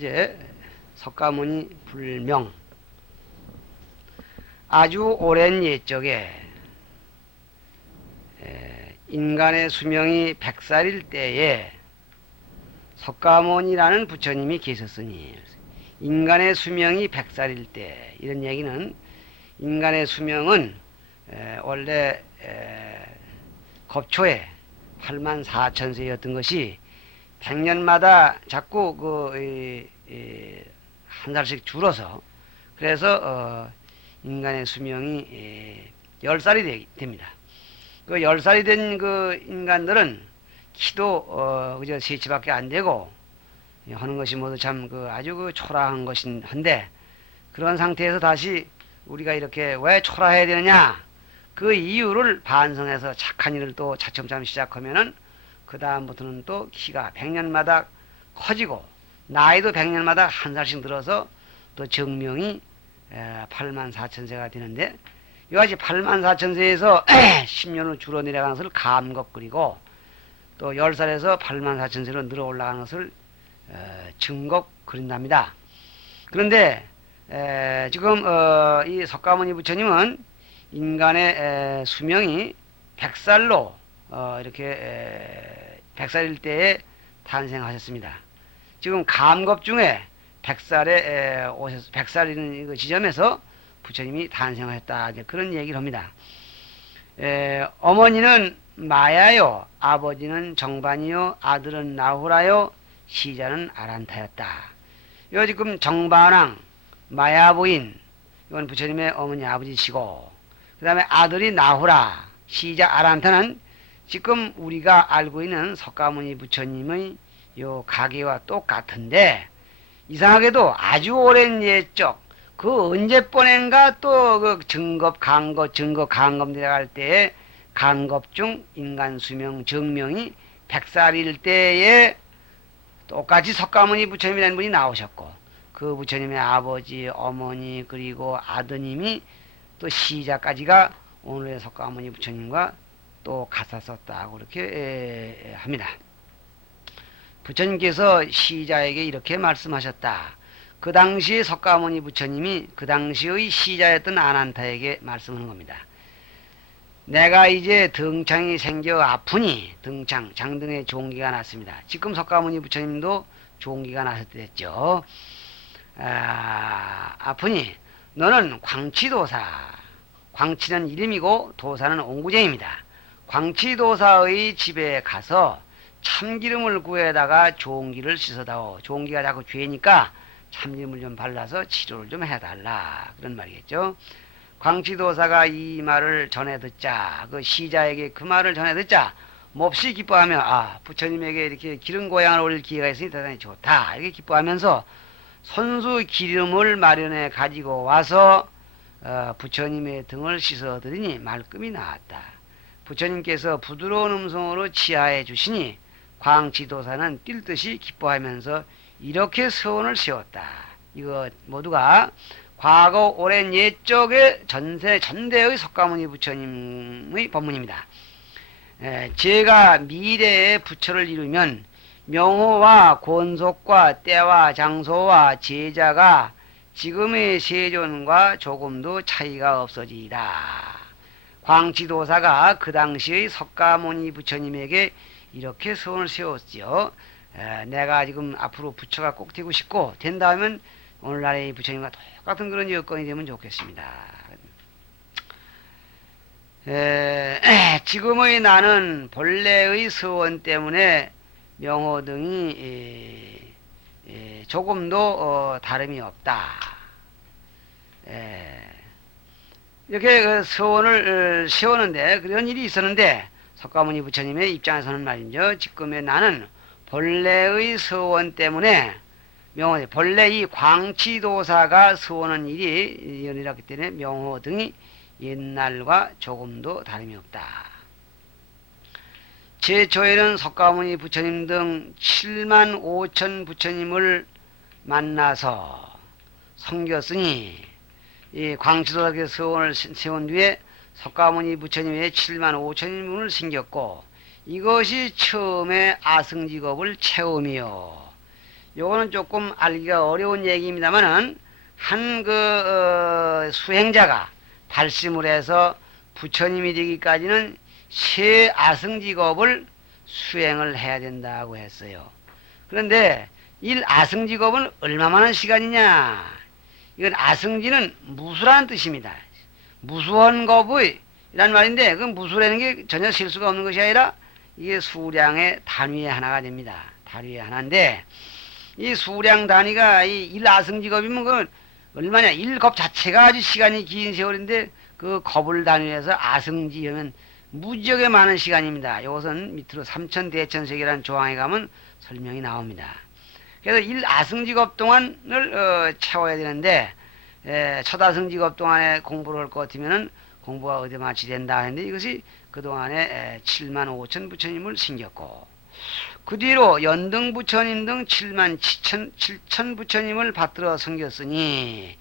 어제 석가모니 불명. 아주 오랜 옛적에 인간의 수명이 100살일 때에 석가모니라는 부처님이 계셨으니, 인간의 수명이 100살일 때, 이런 얘기는 인간의 수명은 원래 겁초에 84,000세였던 것이 100년마다 자꾸 한 살씩 줄어서, 그래서 인간의 수명이 10살이 됩니다. 그 10살이 된 그 인간들은 키도 그저 세치밖에 안 되고 하는 것이 모두 참 아주 초라한 것인 한데, 그런 상태에서 다시 우리가 이렇게 왜 초라해야 되느냐, 그 이유를 반성해서 착한 일을 또 차츰차츰 시작하면은 그 다음부터는 또 키가 100년마다 커지고 나이도 100년마다 한 살씩 늘어서 또 정명이 84,000세가 되는데, 이같이 84,000세에서 10년을 줄어 내려가는 것을 감겁 그리고, 또 10살에서 84,000세로 늘어 올라가는 것을 증겁 그린답니다. 그런데 지금 이 석가모니 부처님은 인간의 수명이 100살로 이렇게 100살일 때에 탄생하셨습니다. 지금 감겁 중에 100살이는 그 지점에서 부처님이 탄생하셨다, 그런 얘기를 합니다. 어머니는 마야요, 아버지는 정반이요, 아들은 나후라요, 시자는 아란타였다. 요 지금 정반왕 마야 부인, 이건 부처님의 어머니 아버지시고, 그 다음에 아들이 나후라, 시자 아란타는 지금 우리가 알고 있는 석가모니 부처님의 요 가계와 똑같은데, 이상하게도 아주 오랜 옛적, 그 언제 뻔인가 또 그 증겁 내려갈 때에 간겁 중 인간 수명 정명이 100살일 때에 똑같이 석가모니 부처님이라는 분이 나오셨고, 그 부처님의 아버지, 어머니, 그리고 아드님이 또 시자까지가 오늘의 석가모니 부처님과 또 같았었다고 그렇게 합니다. 부처님께서 시자에게 이렇게 말씀하셨다. 그 당시에 석가모니 부처님이 그 당시의 시자였던 아난타에게 말씀하는 겁니다. 내가 이제 등창이 생겨 아프니, 등창, 장등의 종기가 났습니다. 지금 석가모니 부처님도 종기가 나셨댔죠. 아프니 너는 광치도사, 광치는 이름이고 도사는 옹구제입니다. 광치도사의 집에 가서 참기름을 구해다가 종기를 씻어다오. 종기가 자꾸 죄니까 참기름을 좀 발라서 치료를 좀 해달라, 그런 말이겠죠. 광치도사가 이 말을 전해 듣자, 그 시자에게 그 말을 전해 듣자 몹시 기뻐하며, 부처님에게 이렇게 기름 고향을 올릴 기회가 있으니 대단히 좋다, 이렇게 기뻐하면서 손수 기름을 마련해 가지고 와서 부처님의 등을 씻어드리니 말끔히 나았다. 부처님께서 부드러운 음성으로 치하해 주시니 광치도사는 뛸 듯이 기뻐하면서 이렇게 서원을 세웠다. 이거 모두가 과거 오랜 옛적의 전대의 석가모니 부처님의 법문입니다. 제가 미래의 부처를 이루면 명호와 권속과 때와 장소와 제자가 지금의 세존과 조금도 차이가 없어지리라. 광치도사가 그 당시의 석가모니 부처님에게 이렇게 소원을 세웠지요. 내가 지금 앞으로 부처가 꼭 되고 싶고, 된다면 오늘날의 부처님과 똑같은 그런 여건이 되면 좋겠습니다. 지금의 나는 본래의 서원 때문에 명호 등이 조금도 다름이 없다. 이렇게 그 서원을 세우는데, 그런 일이 있었는데, 석가모니 부처님의 입장에서는 말이죠, 지금의 나는 본래의 서원 때문에 명호, 본래 이 광치도사가 서원한 일이 연이랐기 때문에 명호 등이 옛날과 조금도 다름이 없다. 제초에는 석가모니 부처님 등 7만 5천 부처님을 만나서 섬겼으니, 이 광치도사께 서원을 세운 뒤에 석가모니 부처님의 7만 5천인분을 섬겼고, 이것이 처음에 아승직업을 체험이요, 요거는 조금 알기가 어려운 얘기입니다만은 한 수행자가 발심을 해서 부처님이 되기까지는 세 아승직업을 수행을 해야 된다고 했어요. 그런데 일 아승직업은 얼마만한 시간이냐? 이건 아승지는 무수라는 뜻입니다. 무수한 겁의 이란 말인데 그 무수라는 게 전혀 실수가 없는 것이 아니라 이게 수량의 단위의 하나가 됩니다. 단위의 하나인데 이 수량 단위가 이 일아승직업이면 그건 얼마냐? 일겁 자체가 아주 시간이 긴 세월인데 그 겁을 단위해서 아승지하면 무지하게 많은 시간입니다. 이것은 밑으로 삼천대천세계라는 조항에 가면 설명이 나옵니다. 그래서 일아승직업 동안을 채워야 되는데 첫 아승직업 동안에 공부를 할 것 같으면은 공부가 어디 마치 된다 했는데 이것이 그동안에 7만 5천 부처님을 신겼고 그 뒤로 연등 부처님 등 7만 7천 부처님을 받들어 섬겼으니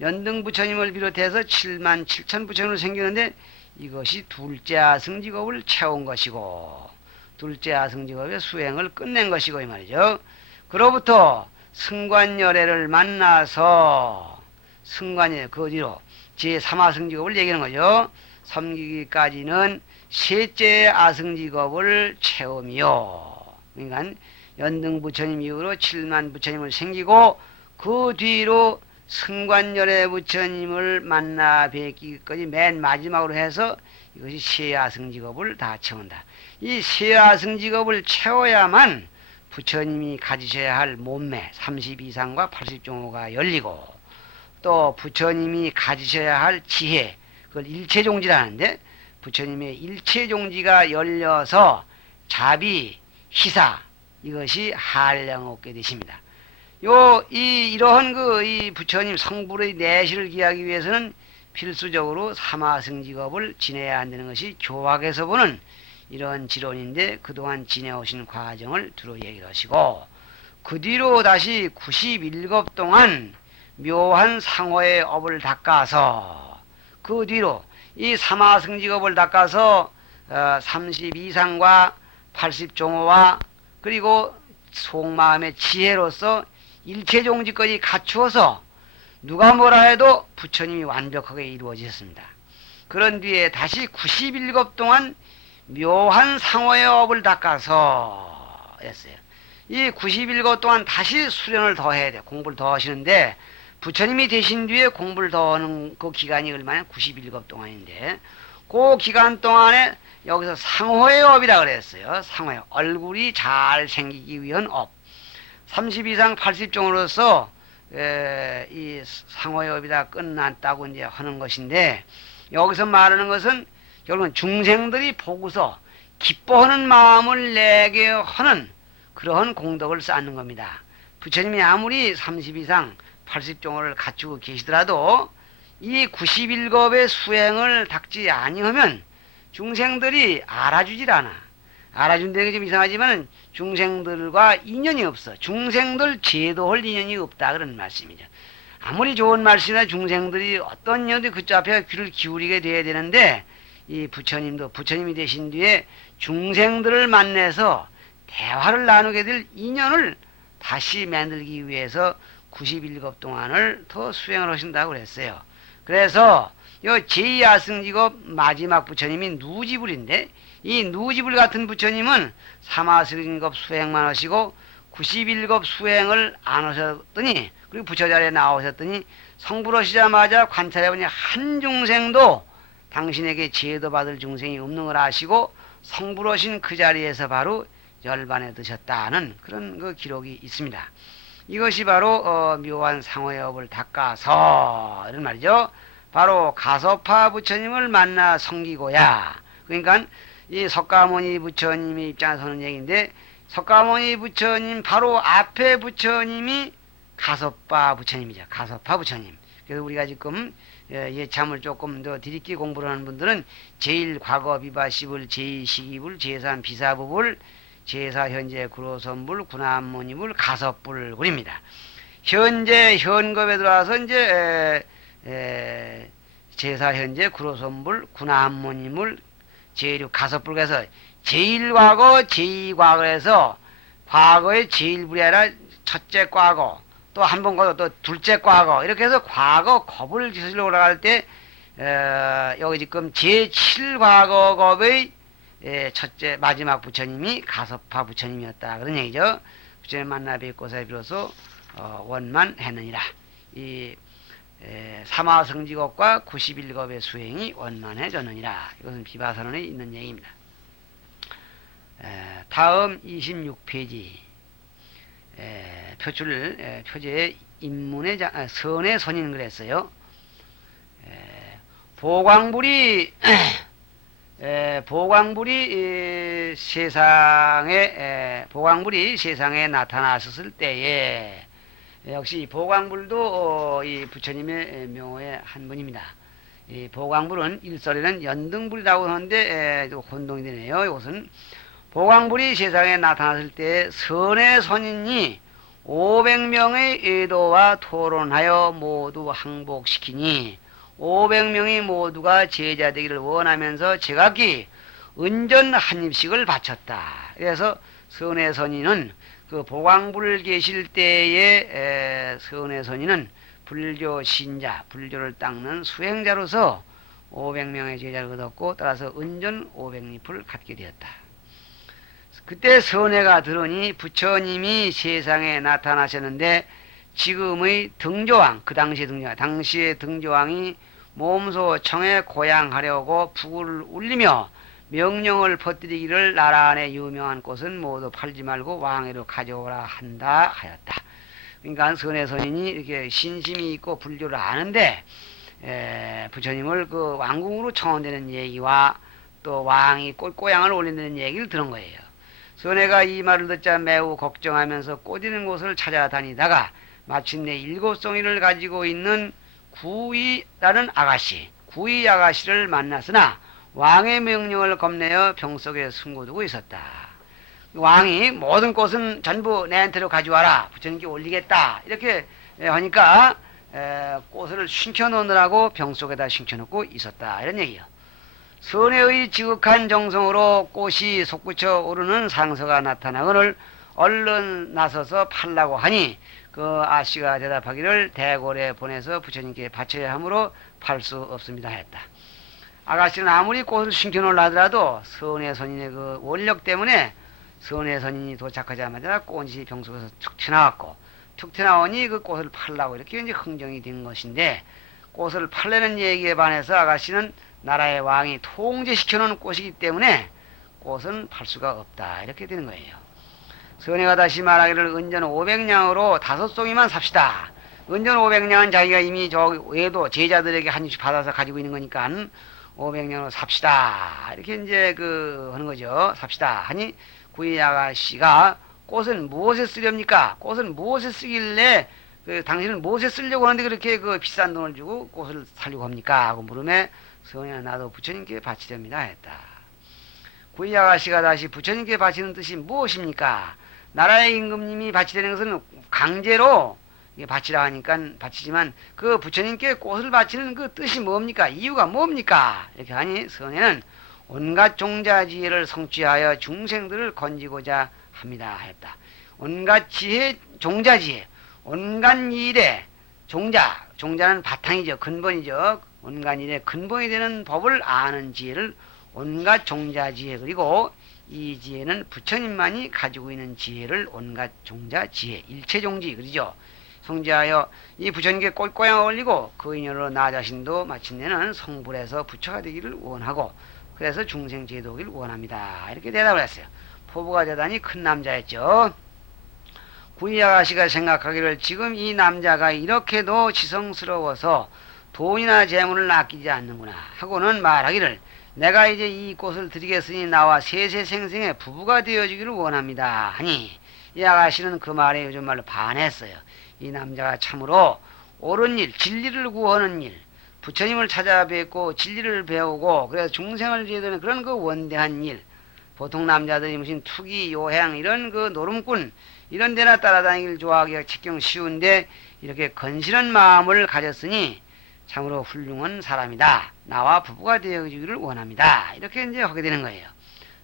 연등 부처님을 비롯해서 7만 7천 부처님을 섬기는데 이것이 둘째 아승직업을 채운 것이고 둘째 아승직업의 수행을 끝낸 것이고 이 말이죠. 그로부터 승관열애를 만나서 승관열 그 뒤로 제3아승직업을 얘기하는 거죠. 섬기기까지는 셋째 아승직업을 채우며 그러니까 연등 부처님 이후로 7만 부처님을 생기고 그 뒤로 승관열애 부처님을 만나 뵙기까지 맨 마지막으로 해서 이것이 세아승직업을 다 채운다. 이 세아승직업을 채워야만 부처님이 가지셔야 할 몸매 32상과 80종호가 열리고 또 부처님이 가지셔야 할 지혜 그걸 일체종지라는데 부처님의 일체종지가 열려서 자비, 희사 이것이 한량 얻게 되십니다. 이러한 이 부처님 성불의 내실을 기하기 위해서는 필수적으로 삼아승직업을 지내야 한다는 것이 교학에서 보는 이런 지론인데 그동안 지내오신 과정을 두루 얘기를 하시고 그 뒤로 다시 91급 동안 묘한 상호의 업을 닦아서 그 뒤로 이 삼아승직업을 닦아서 32상과 80종호와 그리고 속마음의 지혜로서 일체종지까지 갖추어서 누가 뭐라 해도 부처님이 완벽하게 이루어지셨습니다. 그런 뒤에 다시 91급 동안 묘한 상호의 업을 닦아서 했어요. 이 91급 동안 다시 수련을 더 해야 돼요. 공부를 더 하시는데 부처님이 되신 뒤에 공부를 더 하는 그 기간이 얼마나 91급 동안인데 그 기간 동안에 여기서 상호의 업이라 그랬어요. 상호의 얼굴이 잘 생기기 위한 업. 32상 80종으로서 이 상호의 업이 다 끝났다고 이제 하는 것인데 여기서 말하는 것은 결국은 중생들이 보고서 기뻐하는 마음을 내게 하는 그러한 공덕을 쌓는 겁니다. 부처님이 아무리 32상 80종을 갖추고 계시더라도 이 91급의 수행을 닦지 아니하면 중생들이 알아주질 않아. 알아준다는 게 좀 이상하지만 중생들과 인연이 없어. 중생들 제도할 인연이 없다 그런 말씀이죠. 아무리 좋은 말씀이나 중생들이 어떤 인연도 그쪽 앞에 귀를 기울이게 돼야 되는데 이 부처님도 부처님이 되신 뒤에 중생들을 만나서 대화를 나누게 될 인연을 다시 만들기 위해서 91급 동안을 더 수행을 하신다고 그랬어요. 그래서 요 제2아승직업 마지막 부처님이 누지불인데 이 누지불 같은 부처님은 3아승직업 수행만 하시고 91급 수행을 안 하셨더니 그리고 부처 자리에 나오셨더니 성불하시자마자 관찰해보니 한 중생도 당신에게 제도 받을 중생이 없는 걸 아시고 성불하신 그 자리에서 바로 열반에 드셨다는 그런 그 기록이 있습니다. 이것이 바로 묘한 상호의 업을 닦아서 이런 말이죠. 바로 가섭파 부처님을 만나 섬기고야. 그러니까 이 석가모니 부처님의 입장에서는 얘기인데 석가모니 부처님 바로 앞에 부처님이 가섭파 부처님이죠. 가섭파 부처님. 그래서 우리가 지금 예참을 조금 더 뒤늦게 공부를 하는 분들은 제1과거 비바시불, 제2시기불, 제3 비사부불, 제4 현재 구로선불, 군암모니불, 가섭불 굴입니다. 현재 현겁에 들어와서 이제 제4 현재 구로선불, 군암모니불, 제6 가섭불 그래서 제1과거, 제2과거에서 과거의 제1불이 아니라 첫째 과거, 또 한 번 가도 또 둘째 과거, 이렇게 해서 과거 겁을 기술로 올라갈 때 여기 지금 제7과거겁의 첫째 마지막 부처님이 가섭파 부처님이었다 그런 얘기죠. 부처님 만나 뵙고서 비로소 원만했느니라. 이 삼화성지겁과 91겁의 수행이 원만해졌느니라. 이것은 비바선언에 있는 얘기입니다. 다음 26페이지 표제의 인문의 선의 선인 그랬어요. 보광불이 세상에 나타났을 때에 역시 보광불도 이 부처님의 명호의 한 분입니다. 이 보광불은 일설에는 연등불이라고 하는데 혼동이 되네요. 이것은 보광불이 세상에 나타났을 때 선의 선인이 500명의 의도와 토론하여 모두 항복시키니 500명이 모두가 제자 되기를 원하면서 제각기 은전 한 입씩을 바쳤다. 그래서 선의 선인은 그 보광불 계실 때의 선의 선인은 불교 신자, 불교를 닦는 수행자로서 500명의 제자를 얻었고 따라서 은전 500잎을 갖게 되었다. 그때 선회가 들으니 부처님이 세상에 나타나셨는데 지금의 등조왕, 그 당시의 등조왕이 몸소 청에 고향하려고 부구를 울리며 명령을 퍼뜨리기를 나라 안에 유명한 꽃은 모두 팔지 말고 왕위로 가져오라 한다 하였다. 그러니까 선의 선인이 이렇게 신심이 있고 불교를 아는데 부처님을 그 왕궁으로 청원되는 얘기와 또 왕이 꽃고향을 올린다는 얘기를 들은 거예요. 선혜가 이 말을 듣자 매우 걱정하면서 꽃이는 곳을 찾아다니다가 마침내 7송이를 가지고 있는 구이라는 아가씨, 구이 아가씨를 만났으나 왕의 명령을 겁내어 병속에 숨겨두고 있었다. 왕이 모든 꽃은 전부 내한테로 가져와라, 부처님께 올리겠다 이렇게 하니까 꽃을 숨겨놓느라고 병속에다 숨겨놓고 있었다 이런 얘기요. 선혜의 지극한 정성으로 꽃이 솟구쳐 오르는 상서가 나타나거늘 얼른 나서서 팔라고 하니 그 아씨가 대답하기를 대궐에 보내서 부처님께 바쳐야 하므로 팔 수 없습니다 했다. 아가씨는 아무리 꽃을 숨겨놓으려 하더라도 선의 선인의 그 원력 때문에 선의 선인이 도착하자마자 꽃이 병속에서 툭 튀어나왔고 툭 튀어나오니 그 꽃을 팔라고 이렇게 이제 흥정이 된 것인데 꽃을 팔려는 얘기에 반해서 아가씨는 나라의 왕이 통제시켜놓은 꽃이기 때문에 꽃은 팔 수가 없다 이렇게 되는 거예요. 선혜가 다시 말하기를 은전 500냥으로 5송이만 삽시다. 은전 500냥은 자기가 이미 저 외도 제자들에게 한 입씩 받아서 가지고 있는 거니까 500냥으로 삽시다 이렇게 이제 하는 거죠. 삽시다 하니 구이 아가씨가 꽃은 무엇에 쓰렵니까? 꽃은 무엇에 쓰길래 당신은 무엇에 쓰려고 하는데 그렇게 비싼 돈을 주고 꽃을 사려고 합니까? 하고 물음에 선혜는 나도 부처님께 바치렵니다 했다. 구이 아가씨가 다시 부처님께 바치는 뜻이 무엇입니까? 나라의 임금님이 바치되는 것은 강제로 바치라 하니까 바치지만 그 부처님께 꽃을 바치는 그 뜻이 뭡니까? 이유가 뭡니까? 이렇게 하니 선혜는 온갖 종자지혜를 성취하여 중생들을 건지고자 합니다 했다. 온갖 지혜, 종자지혜, 온갖 일에 종자는 바탕이죠. 근본이죠. 온갖 일의 근본이 되는 법을 아는 지혜를 온갖 종자지혜, 그리고 이 지혜는 부처님만이 가지고 있는 지혜를 온갖 종자지혜, 일체종지, 그러죠. 성지하여 이 부처님께 꽃고향을 올리고 그 인연으로 나 자신도 마침내는 성불에서 부처가 되기를 원하고 그래서 중생 제도기를 원합니다. 이렇게 대답을 했어요. 포부가 대단히 큰 남자였죠. 구이 아가씨가 생각하기를 지금 이 남자가 이렇게도 지성스러워서 돈이나 재물을 아끼지 않는구나 하고는 말하기를 내가 이제 이 꽃을 드리겠으니 나와 세세생생의 부부가 되어주기를 원합니다 하니 이 아가씨는 그 말에 요즘 말로 반했어요. 이 남자가 참으로 옳은 일, 진리를 구하는 일, 부처님을 찾아뵙고 진리를 배우고 그래서 중생을 지도하는 그런 원대한 일, 보통 남자들이 무슨 투기, 요행 이런 노름꾼 이런 데나 따라다니기를 좋아하기가 직경 쉬운데 이렇게 건실한 마음을 가졌으니 참으로 훌륭한 사람이다. 나와 부부가 되어주기를 원합니다. 이렇게 이제 하게 되는 거예요.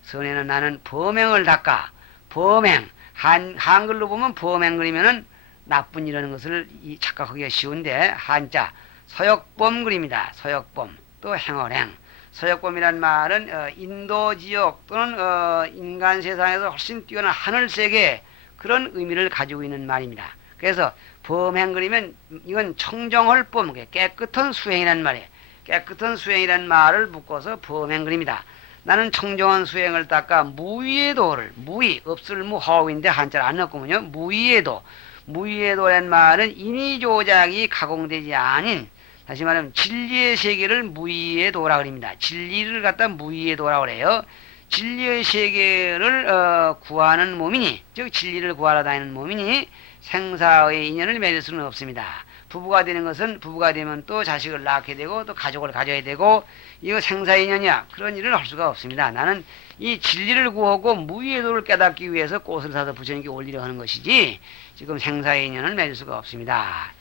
선에는 나는 범행을 닦아 범행, 한글로 보면 범행글이면은 나쁜 일하는 것을 착각하기가 쉬운데 한자 서역범 글입니다. 서역범 또 행어행. 서역범이란 말은 인도 지역 또는 인간 세상에서 훨씬 뛰어난 하늘 세계 그런 의미를 가지고 있는 말입니다. 그래서 범행글이면 이건 청정헐범 깨끗한 수행이란 말이에요. 깨끗한 수행이란 말을 묶어서 범행글입니다. 나는 청정한 수행을 닦아 무위의 도를 무위 없을 무허위인데 한자를 안 넣었군요. 무위의 도 무위의 도란 말은 인위조작이 가공되지 않은 다시 말하면 진리의 세계를 무위의 도라 그럽니다. 진리를 갖다 무위의 도라 그래요. 진리의 세계를 구하는 몸이니 즉 진리를 구하러 다니는 몸이니 생사의 인연을 맺을 수는 없습니다. 부부가 되는 것은 부부가 되면 또 자식을 낳게 되고 또 가족을 가져야 되고 이거 생사의 인연이야. 그런 일을 할 수가 없습니다. 나는 이 진리를 구하고 무위의 도를 깨닫기 위해서 꽃을 사서 부처님께 올리려 하는 것이지 지금 생사의 인연을 맺을 수가 없습니다.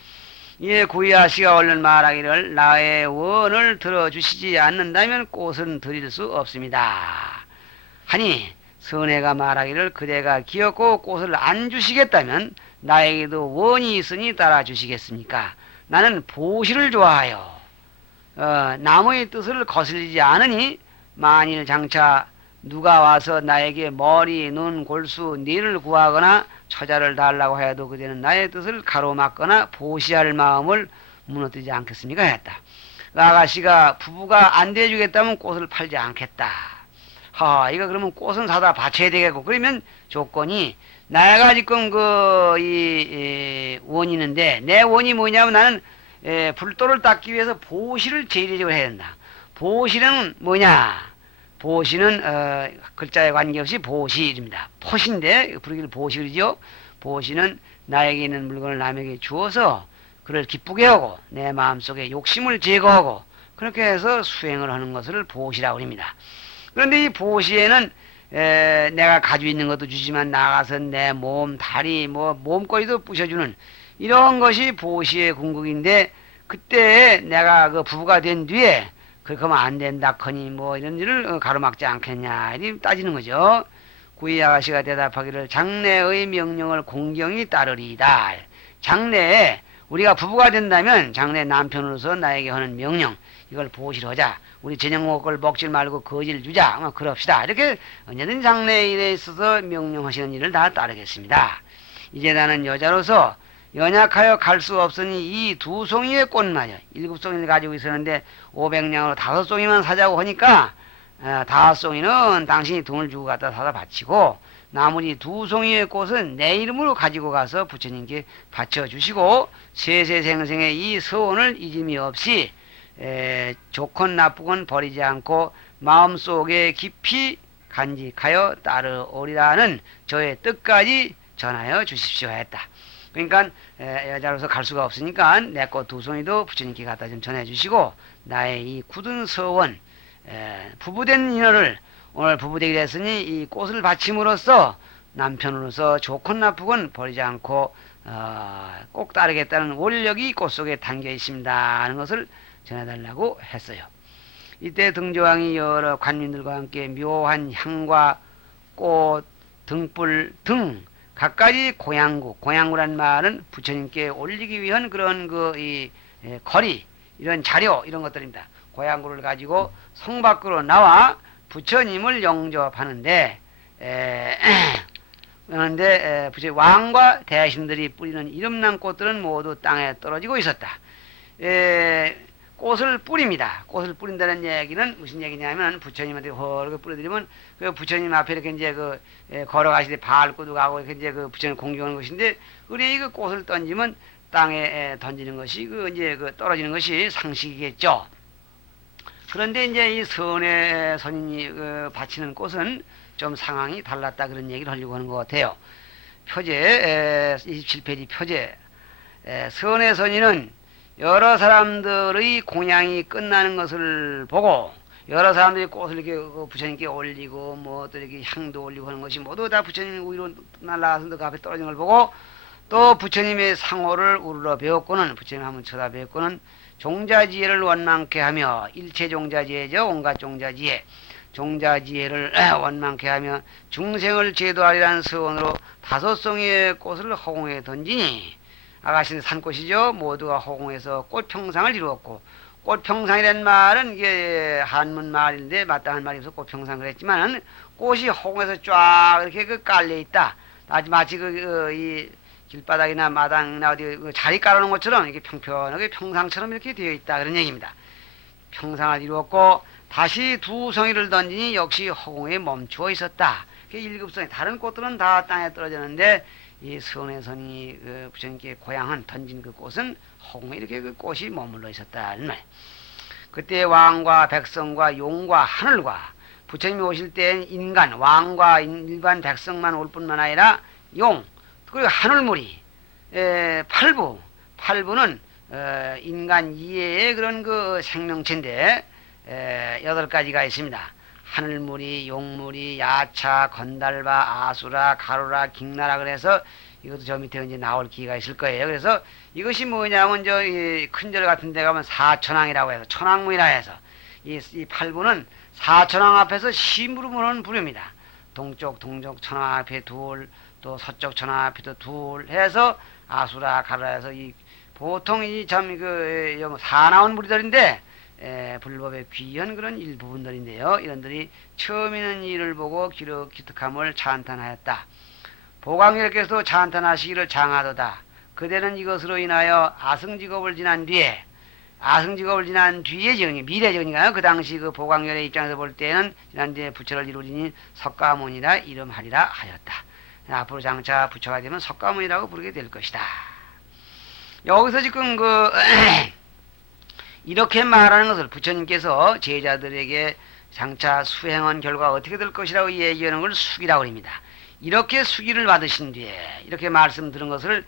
이에 구이하시가 얼른 말하기를 나의 원을 들어주시지 않는다면 꽃은 드릴 수 없습니다. 하니 선혜가 말하기를 그대가 기었고 꽃을 안 주시겠다면 나에게도 원이 있으니 따라 주시겠습니까? 나는 보시를 좋아하여 남의 뜻을 거슬리지 않으니 만일 장차 누가 와서 나에게 머리, 눈, 골수, 니를 구하거나 처자를 달라고 해도 그대는 나의 뜻을 가로막거나 보시할 마음을 무너뜨리지 않겠습니까? 했다. 그 아가씨가 부부가 안 돼주겠다면 꽃을 팔지 않겠다. 이거 그러면 꽃은 사다 바쳐야 되겠고 그러면 조건이 내가 지금 원이 있는데 내 원이 뭐냐면 나는 불도를 닦기 위해서 보시를 제일적으로 해야 된다. 보시는 뭐냐? 보시는 글자에 관계없이 보시입니다. 포시인데 부르기를 보시죠. 보시는 나에게 있는 물건을 남에게 주어서 그를 기쁘게 하고 내 마음속에 욕심을 제거하고 그렇게 해서 수행을 하는 것을 보시라고 합니다. 그런데 이 보시에는 내가 가지고 있는 것도 주지만 나가서 내 몸, 다리, 몸거리도 부셔주는 이런 것이 보시의 궁극인데 그때 내가 그 부부가 된 뒤에 그렇게 하면 안 된다 커니 이런 일을 가로막지 않겠냐 이렇게 따지는 거죠. 구이 아가씨가 대답하기를 장래의 명령을 공경히 따르리이다. 장래에 우리가 부부가 된다면 장래 남편으로서 나에게 하는 명령 이걸 보시를 하자. 우리 저녁 먹을 걸 먹지 말고 거지를 주자. 그럽시다. 이렇게 언제든 장래에 일에 있어서 명령하시는 일을 다 따르겠습니다. 이제 나는 여자로서 연약하여 갈 수 없으니 이 두 송이의 꽃마저 7송이를 가지고 있었는데 500냥으로 5송이만 사자고 하니까 5송이는 당신이 돈을 주고 갖다 사다 바치고 나머지 2송이의 꽃은 내 이름으로 가지고 가서 부처님께 바쳐주시고 세세생생의 이 서원을 잊음이 없이 좋건 나쁘건 버리지 않고 마음속에 깊이 간직하여 따르오리라는 저의 뜻까지 전하여 주십시오 했다. 그러니까 여자로서 갈 수가 없으니까 내 꽃 2송이도 부처님께 갖다 좀 전해주시고 나의 이 굳은 서원 부부된 인연을 오늘 부부되기로 했으니 이 꽃을 바침으로써 남편으로서 좋건 나쁘건 버리지 않고 꼭 따르겠다는 원력이 꽃 속에 담겨 있습니다 하는 것을 전해달라고 했어요. 이때 등조왕이 여러 관민들과 함께 묘한 향과 꽃, 등불 등 각가지 고향구란 말은 부처님께 올리기 위한 그런 거리, 이런 자료, 이런 것들입니다. 고향구를 가지고 성 밖으로 나와 부처님을 영접하는데, 그런데 부처님 왕과 대신들이 뿌리는 이름난 꽃들은 모두 땅에 떨어지고 있었다. 꽃을 뿌립니다. 꽃을 뿌린다는 얘기는 무슨 얘기냐면 부처님한테 허르게 뿌려드리면 그 부처님 앞에 이렇게 이제 걸어가시되 밟고도 가고 이렇게 이제 부처님 공경하는 것인데 우리 그 꽃을 던지면 땅에 던지는 것이 떨어지는 것이 상식이겠죠. 그런데 이제 이 선의 선인이 바치는 꽃은 좀 상황이 달랐다 그런 얘기를 하려고 하는 것 같아요. 표제 27페이지 표제 선의 선인은 여러 사람들의 공양이 끝나는 것을 보고 여러 사람들이 꽃을 이렇게 부처님께 올리고 또 이렇게 향도 올리고 하는 것이 모두 다 부처님 위로 날아가서 그 앞에 떨어지는 걸 보고 또 부처님의 상호를 우러러 배웠고는 부처님 한번 쳐다배웠고는 종자지혜를 원망케 하며 일체 종자지혜죠. 온갖 종자지혜 종자지혜를 원망케 하며 중생을 제도하리라는 서원으로 5송이의 꽃을 허공에 던지니 아가씨는 산꽃이죠. 모두가 허공에서 꽃평상을 이루었고 꽃평상이라는 말은 이게 한문 말인데 마땅한 말이 없어 꽃평상 그랬지만 꽃이 허공에서 쫙 이렇게 깔려 있다. 마치 이 길바닥이나 마당이나 어디 자리 깔아놓은 것처럼 이렇게 평평하게 평상처럼 이렇게 되어 있다 그런 얘기입니다. 평상을 이루었고 다시 2송이를 던지니 역시 허공에 멈추어 있었다. 7송이 다른 꽃들은 다 땅에 떨어졌는데 이 선해선이 부처님께 고향한 던진 그 꽃은 허공에 이렇게 그 꽃이 머물러 있었다는 말. 그때 왕과 백성과 용과 하늘과 부처님이 오실 때엔 인간, 왕과 일반 백성만 올 뿐만 아니라 용, 그리고 하늘무리, 팔부는 인간 이외의 그런 그 생명체인데 8가지가 있습니다. 하늘무리, 용무리, 야차, 건달바, 아수라, 가루라, 긱나라 그래서 이것도 저 밑에 이제 나올 기회가 있을 거예요. 그래서 이것이 뭐냐면 저 큰절 같은 데 가면 사천왕이라고 해서 천왕문이라 해서 이 팔부는 사천왕 앞에서 심부름을 부릅니다. 동쪽 천왕 앞에 둘, 또 서쪽 천왕 앞에도 둘 해서 아수라, 가루라 해서 보통 이 참 사나운 무리들인데 불법에 귀한 그런 일부분들인데요. 이런들이 처음에는 이를 보고 기특함을 찬탄하였다. 보광열께서도 찬탄하시기를 장하도다. 그대는 이것으로 인하여 아승직업을 지난 뒤에 정이 미래정이가요. 그 당시 그 보광열의 입장에서 볼 때는 지난 뒤에 부처를 이루리니 석가모니라 이름하리라 하였다. 앞으로 장차 부처가 되면 석가모니라고 부르게 될 것이다. 여기서 지금 이렇게 말하는 것을 부처님께서 제자들에게 장차 수행한 결과 어떻게 될 것이라고 얘기하는 걸 수기라고 합니다. 이렇게 수기를 받으신 뒤에 이렇게 말씀 들은 것을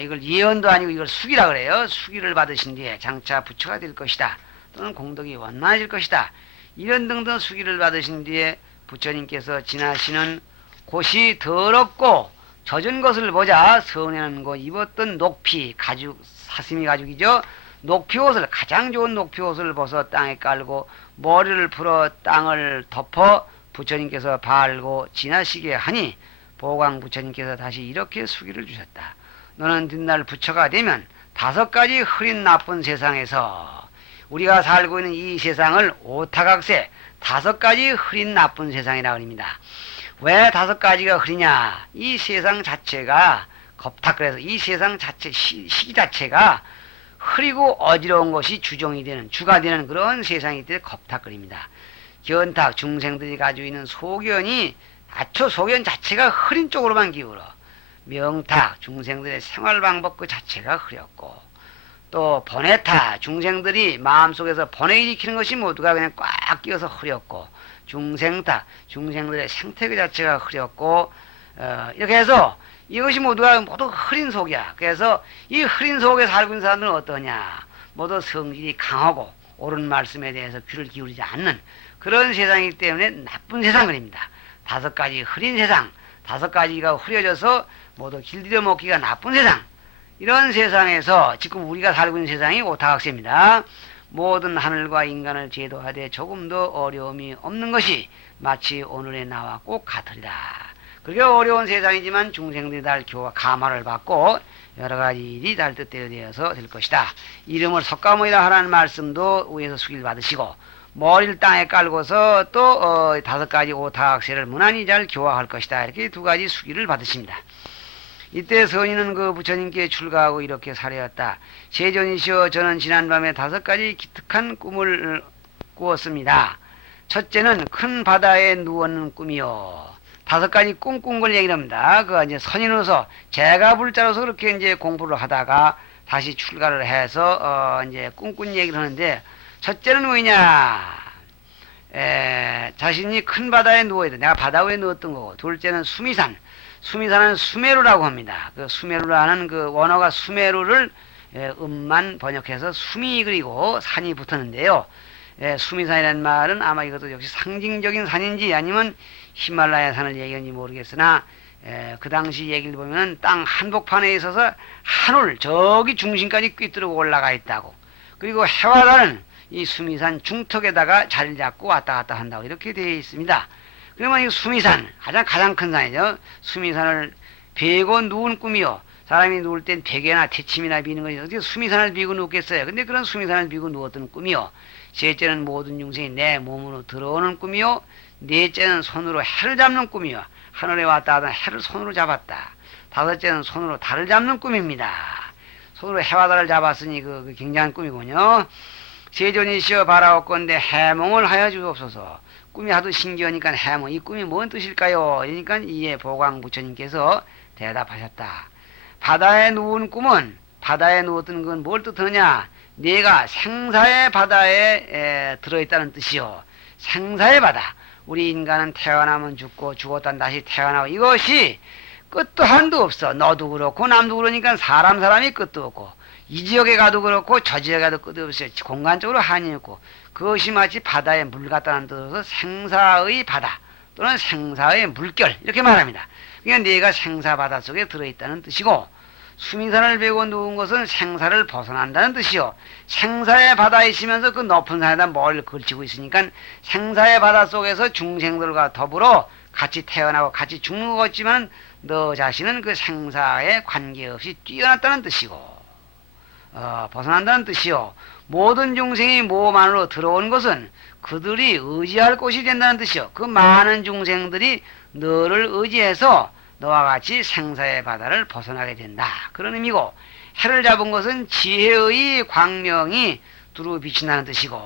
이걸 예언도 아니고 이걸 수기라 그래요. 수기를 받으신 뒤에 장차 부처가 될 것이다. 또는 공덕이 원만해질 것이다. 이런 등등 수기를 받으신 뒤에 부처님께서 지나시는 곳이 더럽고 젖은 것을 보자 선에는 곧 입었던 녹피 가죽 사슴이 가죽이죠. 녹피옷을 가장 좋은 녹피옷을 벗어 땅에 깔고 머리를 풀어 땅을 덮어 부처님께서 발고 지나시게 하니 보광 부처님께서 다시 이렇게 수기를 주셨다. 너는 뒷날 부처가 되면 5가지 흐린 나쁜 세상에서 우리가 살고 있는 이 세상을 오타각세 5가지 흐린 나쁜 세상이라고 합니다. 왜 5가지가 흐리냐? 이 세상 자체가 겁탁 그래서 이 세상 자체 시기 자체가 흐리고 어지러운 것이 주가 되는 그런 세상이기 때문에 겁탁거립니다. 견탁 중생들이 가지고 있는 소견이 아초 소견 자체가 흐린 쪽으로만 기울어. 명탁 중생들의 생활 방법 그 자체가 흐렸고, 또 번외탁 중생들이 마음속에서 번외 일으키는 것이 모두가 그냥 꽉 끼어서 흐렸고, 중생탁 중생들의 생태 그 자체가 흐렸고, 이렇게 해서 이것이 모두가 모두 흐린 속이야. 그래서 이 흐린 속에 살고 있는 사람들은 어떠냐? 모두 성질이 강하고 옳은 말씀에 대해서 귀를 기울이지 않는 그런 세상이기 때문에 나쁜 세상입니다. 5가지 흐린 세상, 5가지가 흐려져서 모두 길들여 먹기가 나쁜 세상. 이런 세상에서 지금 우리가 살고 있는 세상이 오타각세입니다. 모든 하늘과 인간을 제도하되 조금도 어려움이 없는 것이 마치 오늘의 나와 꼭 같으리라. 그렇게 어려운 세상이지만 중생들이 달 교화 감화를 받고 여러가지 일이 달 뜻대로 되어서 될 것이다. 이름을 석가모니라 하라는 말씀도 위에서 수기를 받으시고 머리를 땅에 깔고서 또 5가지 오타각세를 무난히 잘 교화할 것이다. 이렇게 2가지 수기를 받으십니다. 이때 선인은 그 부처님께 출가하고 이렇게 사례였다. 세존이시여, 저는 지난밤에 5가지 기특한 꿈을 꾸었습니다. 첫째는 큰 바다에 누웠는 꿈이요. 5가지 꿈 꾼 걸 얘기를 합니다. 그 이제 선인으로서 제가 불자로서 그렇게 이제 공부를 하다가 다시 출가를 해서 이제 꿈꾼 얘기를 하는데, 첫째는 뭐냐? 자신이 큰 바다에 누워야 돼. 내가 바다 위에 누웠던 거고. 둘째는 수미산. 수미산은 수메루라고 합니다. 그 수메루라는 그 원어가 수메루를 음만 번역해서 수미 그리고 산이 붙었는데요. 수미산이라는 말은 아마 이것도 역시 상징적인 산인지 아니면 히말라야 산을 얘기하는지 모르겠으나 그 당시 얘기를 보면 땅 한복판에 있어서 하늘 저기 중심까지 꿰뚫고 올라가 있다고. 그리고 해화산은 이 수미산 중턱에다가 자리를 잡고 왔다 갔다 한다고 이렇게 되어 있습니다. 그러면 이 수미산 가장 큰 산이죠. 수미산을 베고 누운 꿈이요. 사람이 누울 땐 베개나 대침이나 비는 것이 어떻게 수미산을 비고 누웠겠어요. 근데 그런 수미산을 비고 누웠던 꿈이요. 셋째는 모든 중생이 내 몸으로 들어오는 꿈이요. 넷째는 손으로 해를 잡는 꿈이요. 하늘에 왔다 하다 해를 손으로 잡았다. 다섯째는 손으로 달을 잡는 꿈입니다. 손으로 해와 달을 잡았으니 그 굉장한 꿈이군요. 세존이시여 바라옵건대 해몽을 하여 주옵소서. 꿈이 하도 신기하니까 해몽, 이 꿈이 뭔 뜻일까요? 그러니까 이에 보광 부처님께서 대답하셨다. 바다에 누운 꿈은, 바다에 누웠던 건 뭘 뜻하냐? 네가 생사의 바다에 들어있다는 뜻이요. 생사의 바다. 우리 인간은 태어나면 죽고 죽었다 다시 태어나고 이것이 끝도 한도 없어. 너도 그렇고 남도 그러니까 사람이 끝도 없고 이 지역에 가도 그렇고 저 지역에 가도 끝도 없어요. 공간적으로 한이 없고 그것이 마치 바다에 물 같다는 뜻으로서 생사의 바다 또는 생사의 물결 이렇게 말합니다. 그러니까 네가 생사 바다 속에 들어있다는 뜻이고 수미산을 베고 누운 것은 생사를 벗어난다는 뜻이요. 생사의 바다에 있으면서 그 높은 산에다 뭘 걸치고 있으니까 생사의 바다 속에서 중생들과 더불어 같이 태어나고 같이 죽는 것 같지만 너 자신은 그 생사에 관계없이 뛰어났다는 뜻이고 벗어난다는 뜻이요. 모든 중생이 몸 안으로 들어온 것은 그들이 의지할 곳이 된다는 뜻이요. 그 많은 중생들이 너를 의지해서 너와 같이 생사의 바다를 벗어나게 된다. 그런 의미고 해를 잡은 것은 지혜의 광명이 두루 비친다는 뜻이고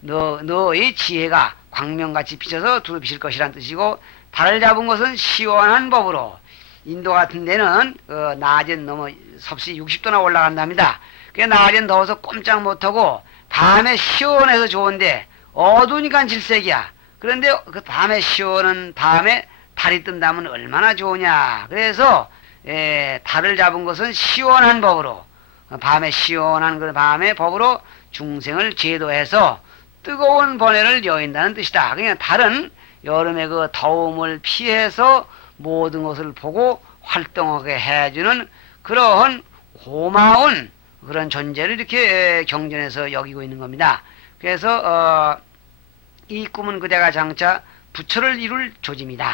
너의 지혜가 광명같이 비쳐서 두루 비칠 것이라는 뜻이고 달을 잡은 것은 시원한 법으로 인도 같은 데는 낮엔 너무 섭씨 60도나 올라간답니다. 그게 낮엔 더워서 꼼짝 못하고 밤에 시원해서 좋은데 어두우니까 질색이야. 그런데 그 밤에 시원한 밤에 달이 뜬다면 얼마나 좋으냐. 그래서 달을 잡은 것은 시원한 법으로 밤에 시원한 그 밤의 법으로 중생을 제도해서 뜨거운 번뇌를 여인다는 뜻이다. 그러니까 달은 여름의 그 더움을 피해서 모든 것을 보고 활동하게 해주는 그러한 고마운 그런 존재를 이렇게 경전에서 여기고 있는 겁니다. 그래서 이 꿈은 그대가 장차 부처를 이룰 조짐이다.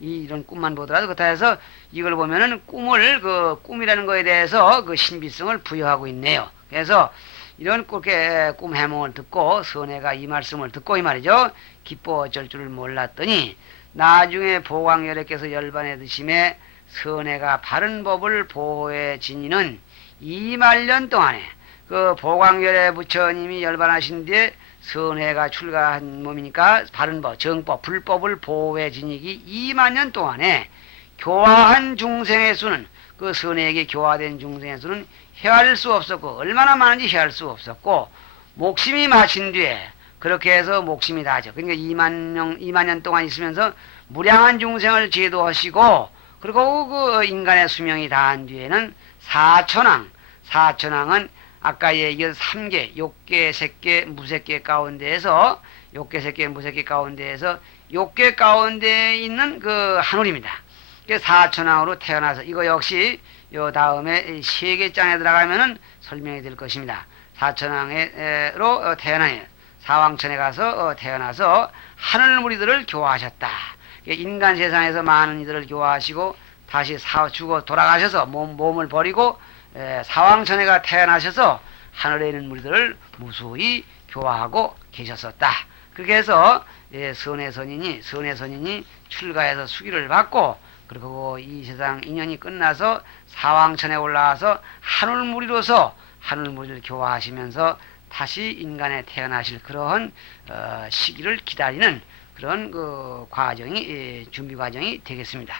이런 꿈만 보더라도 그렇다 해서 이걸 보면은 꿈이라는 거에 대해서 그 신비성을 부여하고 있네요. 그래서 이런 그렇게 꿈 해몽을 듣고 선해가 이 말씀을 듣고 이 말이죠. 기뻐 어쩔 줄을 몰랐더니 나중에 보광열애께서 열반에 드심에 선해가 바른 법을 보호해 지니는 2만년 동안에 그 보광열애 부처님이 열반하신 뒤에 선해가 출가한 몸이니까 바른 법, 정법, 불법을 보호해 지니기 2만년 동안에 교화한 중생의 수는 그 선해에게 교화된 중생의 수는 헤아릴 수 없었고 얼마나 많은지 헤아릴 수 없었고 목심이 마친 뒤에 그렇게 해서 목심이 다죠. 그러니까 2만 년 동안 있으면서 무량한 중생을 제도하시고 그리고 그 인간의 수명이 다한 뒤에는 사천왕은 아까 얘기한 3개, 욕계, 색계, 무색계 가운데에서 욕계, 색계, 무색계 가운데에서 욕계 가운데에 있는 그 하늘입니다. 사천왕으로 태어나서 이거 역시 요 다음에 세계장에 들어가면은 설명이 될 것입니다. 사천왕으로 태어나요. 사왕천에 가서 태어나서 하늘 무리들을 교화하셨다. 인간 세상에서 많은 이들을 교화하시고 다시 죽어 돌아가셔서 몸을 버리고 사왕천에가 태어나셔서 하늘에 있는 무리들을 무수히 교화하고 계셨었다. 그렇게 해서 선의 선인이 출가해서 수기를 받고 그리고 이 세상 인연이 끝나서 사왕천에 올라와서 하늘 무리로서 하늘 무리를 교화하시면서 다시 인간에 태어나실 그러한 시기를 기다리는 그런 그 과정이 준비 과정이 되겠습니다.